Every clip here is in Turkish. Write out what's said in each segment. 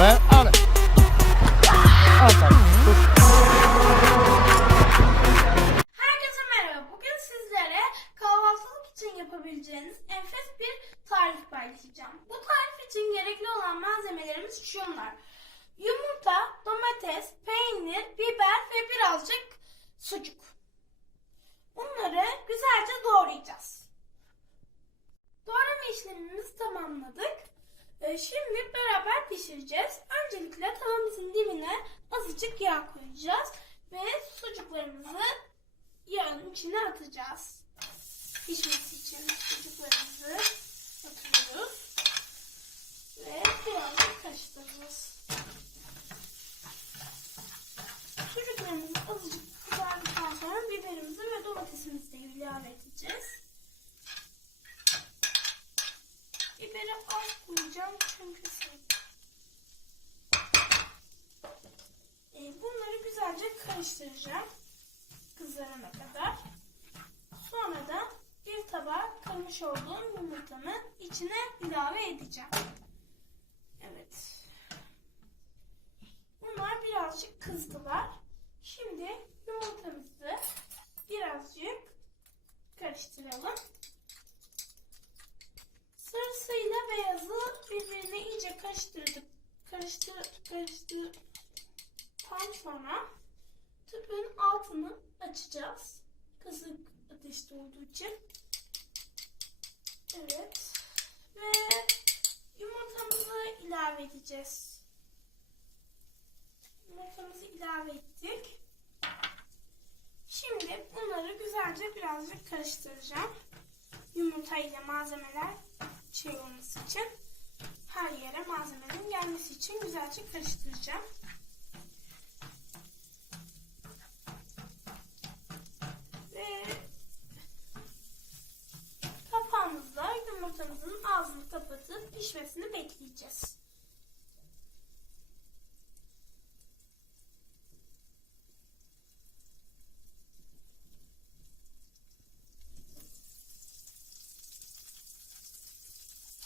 Oraya al. Al sen. Herkese merhaba. Bugün sizlere kahvaltılık için yapabileceğiniz enfes bir tarif paylaşacağım. Bu tarif için gerekli olan malzemelerimiz şunlar. Yumurta, domates, peynir, biber ve birazcık sucuk. Bunları güzelce doğrayacağız. Doğrama işlemimizi tamamladık. Ee, Şimdi beraber pişireceğiz. Öncelikle tavamızın dibine azıcık yağ koyacağız ve sucuklarımızı yağın içine atacağız. Pişmesi için sucuklarımızı atıyoruz ve birazcık karıştıracağız. Sucuklarımızı azıcık kızardıktan sonra biberimizi ve domatesimizi de ilave edeceğiz. Biberi az koyacağım çünkü sevdim. Ee, bunları güzelce karıştıracağım kızarana kadar. Sonra da bir tabağa kırmış olduğum yumurtamı içine ilave edeceğim. Evet. Bunlar birazcık kızdılar. Şimdi yumurtamızı birazcık karıştıralım. Sarısıyla beyazı birbirine iyice karıştırdık. Karıştırdık, karıştırdık. Tam sonra tüpün altını açacağız. Kısık ateşte olduğu için. Evet. Ve yumurtamızı ilave edeceğiz. Yumurtamızı ilave ettik. Şimdi bunları güzelce birazcık karıştıracağım. Yumurta ile malzemeler şey olması için her yere malzemenin gelmesi için güzelce karıştıracağım. Ve kapağımızla yumurtamızın ağzını kapatıp pişmesini bekleyeceğiz.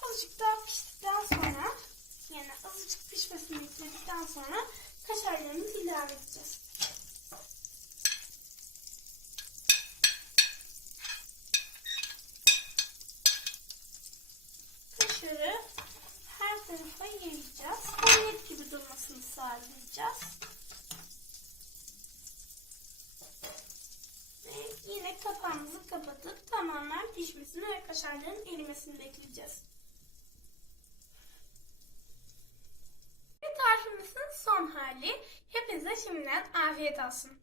Azıcık daha piştikten sonra yani azıcık pişmesini bekledikten sonra kaşarlarımızı ilave edeceğiz. Kaşarı her tarafa yayacağız. Omlet gibi durmasını sağlayacağız. Ve yine kapağımızı kapatıp tamamen pişmesini ve kaşarların erimesini bekleyeceğiz. Ve tarifimizin son hali. Hepinize şimdiden afiyet olsun.